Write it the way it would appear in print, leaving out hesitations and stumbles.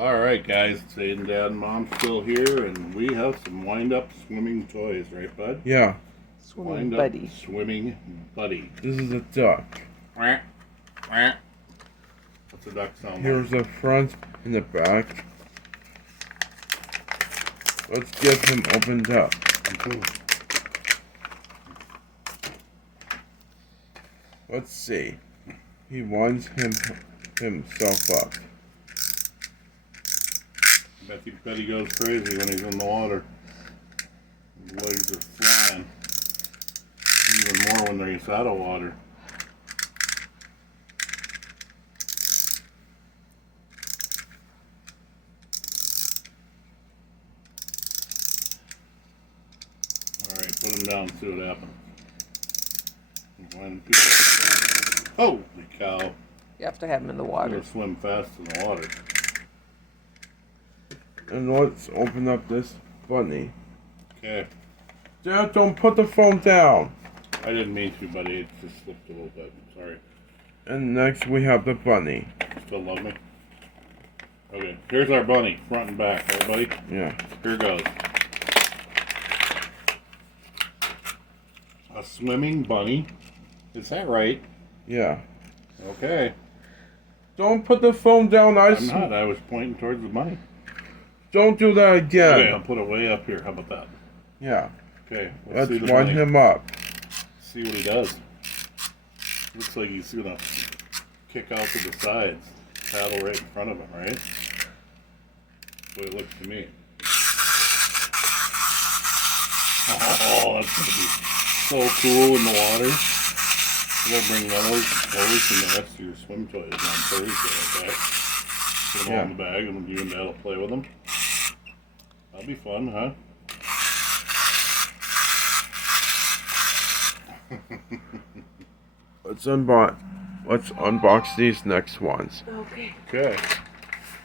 Alright guys, it's Aiden, Dad, and Mom still here, and we have some wind-up swimming toys, right bud? Yeah. Swimming Wind-up buddy. swimming buddy. This is a duck. Quack, quack. What's a duck sound like? Here's the front and the back. Let's get him opened up. Let's see. He winds himself up. Bet he goes crazy when he's in the water. His legs are flying. Even more when he's out of water. Alright, put him down and see what happens. Holy cow. You have to have him in the water. He'll swim fast in the water. And let's open up this bunny. Okay. Dad, don't put the phone down. I didn't mean to, buddy. It just slipped a little bit. Sorry. And next we have the bunny. Still love me? Okay. Here's our bunny, front and back. Right, buddy? Yeah. Here goes. A swimming bunny. Is that right? Yeah. Okay. Don't put the phone down. I'm not. I was pointing towards the bunny. Don't do that again. Okay, I'll put it way up here. How about that? Yeah. Okay. Let's see the wind bunny. him up. See what he does. Looks like he's gonna kick out to the sides. Paddle right in front of him, right? That's the way it looks to me. Oh, that's gonna be so cool in the water. We'll bring those and the rest of your swim toys on Thursday, okay? Put them all in the bag and you and Dad will play with them. That'll be fun, huh? Let's unbox these next ones. Okay. Okay.